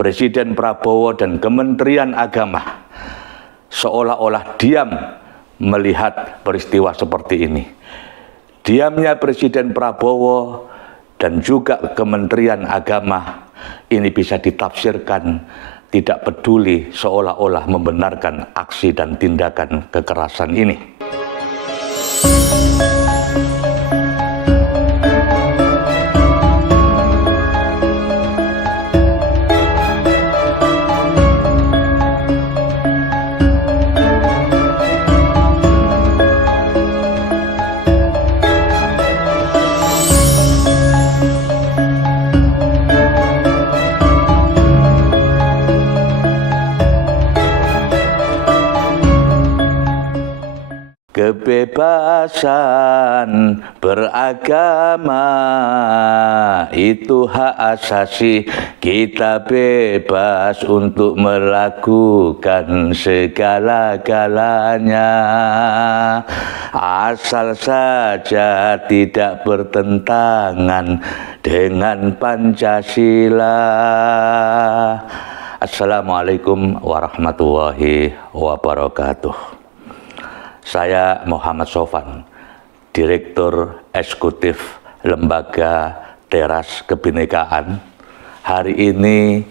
Presiden Prabowo dan Kementerian Agama seolah-olah diam melihat peristiwa seperti ini. Diamnya Presiden Prabowo dan juga Kementerian Agama ini bisa ditafsirkan tidak peduli, seolah-olah membenarkan aksi dan tindakan kekerasan ini. Kebebasan beragama itu hak asasi, kita bebas untuk melakukan segala-galanya, asal saja tidak bertentangan dengan Pancasila. Assalamualaikum warahmatullahi wabarakatuh. Saya Muhammad Sofan, Direktur Eksekutif Lembaga Teras Kebinekaan, hari ini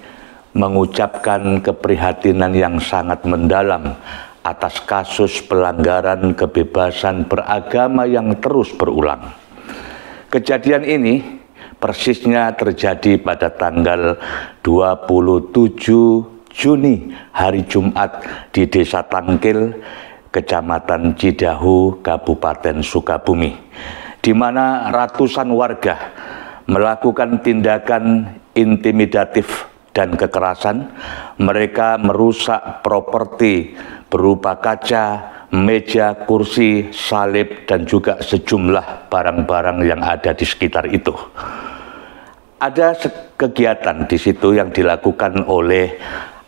mengucapkan keprihatinan yang sangat mendalam atas kasus pelanggaran kebebasan beragama yang terus berulang. Kejadian ini persisnya terjadi pada tanggal 27 Juni, hari Jumat di Desa Tangkil, Kecamatan Cidahu, Kabupaten Sukabumi, di mana ratusan warga melakukan tindakan intimidatif dan kekerasan. Mereka merusak properti berupa kaca, meja, kursi, salib, dan juga sejumlah barang-barang yang ada di sekitar itu. Ada kegiatan di situ yang dilakukan oleh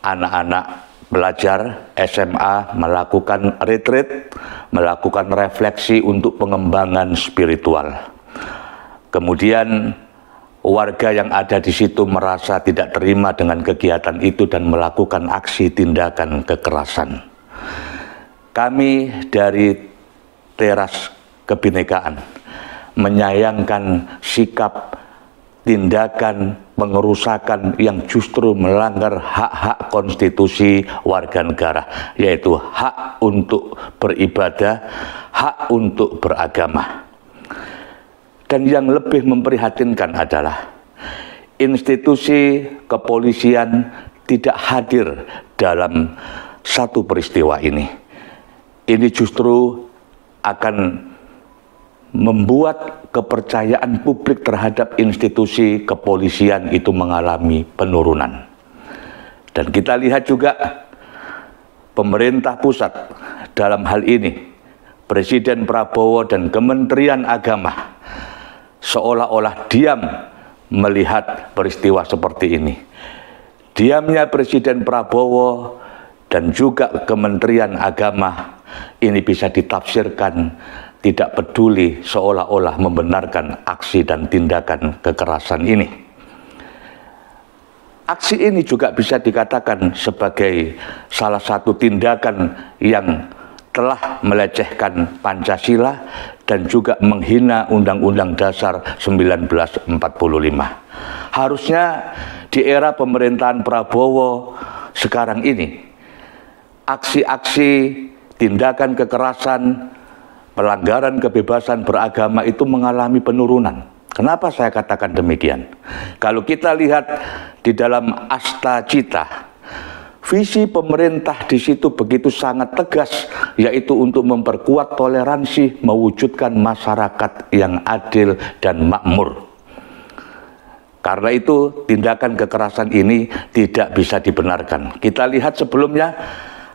anak-anak belajar SMA, melakukan retreat, melakukan refleksi untuk pengembangan spiritual. Kemudian warga yang ada di situ merasa tidak terima dengan kegiatan itu dan melakukan aksi tindakan kekerasan. Kami dari Teras Kebinekaan menyayangkan sikap tindakan pengerusakan yang justru melanggar hak-hak konstitusi warga negara, yaitu hak untuk beribadah, hak untuk beragama. Dan yang lebih memprihatinkan adalah institusi kepolisian tidak hadir dalam satu peristiwa ini. Ini justru akan membuat kepercayaan publik terhadap institusi kepolisian itu mengalami penurunan. Dan kita lihat juga pemerintah pusat dalam hal ini, Presiden Prabowo dan Kementerian Agama seolah-olah diam melihat peristiwa seperti ini. Diamnya Presiden Prabowo dan juga Kementerian Agama ini bisa ditafsirkan tidak peduli, seolah-olah membenarkan aksi dan tindakan kekerasan ini. Aksi ini juga bisa dikatakan sebagai salah satu tindakan yang telah melecehkan Pancasila dan juga menghina Undang-Undang Dasar 1945. Harusnya di era pemerintahan Prabowo sekarang ini, aksi-aksi tindakan kekerasan, pelanggaran kebebasan beragama itu mengalami penurunan. Kenapa saya katakan demikian? Kalau kita lihat di dalam Asta Cita, visi pemerintah di situ begitu sangat tegas, yaitu untuk memperkuat toleransi, mewujudkan masyarakat yang adil dan makmur. Karena itu tindakan kekerasan ini tidak bisa dibenarkan. Kita lihat sebelumnya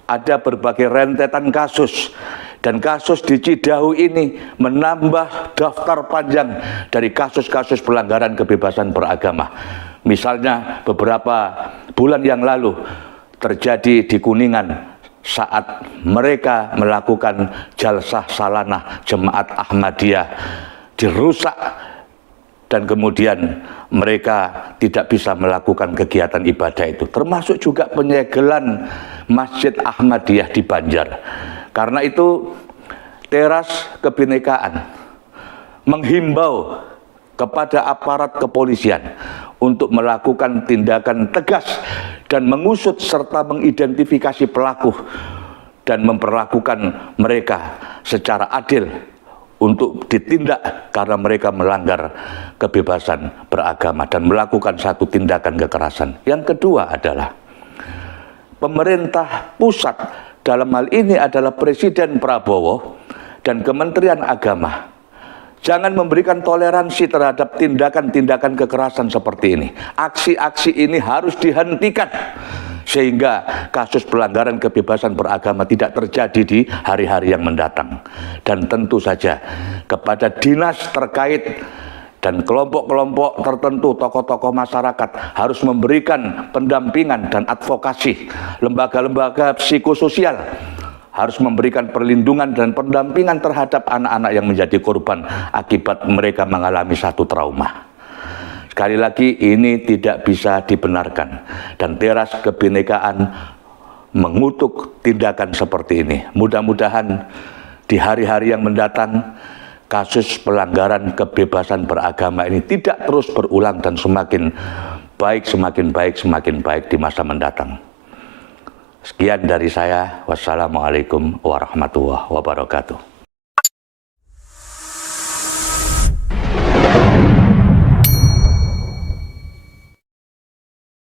ada berbagai rentetan kasus. Dan kasus di Cidahu ini menambah daftar panjang dari kasus-kasus pelanggaran kebebasan beragama. Misalnya beberapa bulan yang lalu terjadi di Kuningan saat mereka melakukan jalsah salanah Jemaat Ahmadiyah, dirusak dan kemudian mereka tidak bisa melakukan kegiatan ibadah itu. Termasuk juga penyegelan Masjid Ahmadiyah di Banjar. Karena itu Teras Kebinekaan menghimbau kepada aparat kepolisian untuk melakukan tindakan tegas dan mengusut serta mengidentifikasi pelaku dan memperlakukan mereka secara adil untuk ditindak karena mereka melanggar kebebasan beragama dan melakukan satu tindakan kekerasan. Yang kedua adalah pemerintah pusat, dalam hal ini adalah Presiden Prabowo dan Kementerian Agama, jangan memberikan toleransi terhadap tindakan-tindakan kekerasan seperti ini. Aksi-aksi ini harus dihentikan sehingga kasus pelanggaran kebebasan beragama tidak terjadi di hari-hari yang mendatang. Dan tentu saja kepada dinas terkait dan kelompok-kelompok tertentu, tokoh-tokoh masyarakat harus memberikan pendampingan dan advokasi. Lembaga-lembaga psikososial harus memberikan perlindungan dan pendampingan terhadap anak-anak yang menjadi korban akibat mereka mengalami satu trauma. Sekali lagi, ini tidak bisa dibenarkan dan Teras Kebinekaan mengutuk tindakan seperti ini. Mudah-mudahan di hari-hari yang mendatang kasus pelanggaran kebebasan beragama ini tidak terus berulang dan semakin baik, semakin baik di masa mendatang. Sekian dari saya. Wassalamualaikum warahmatullahi wabarakatuh.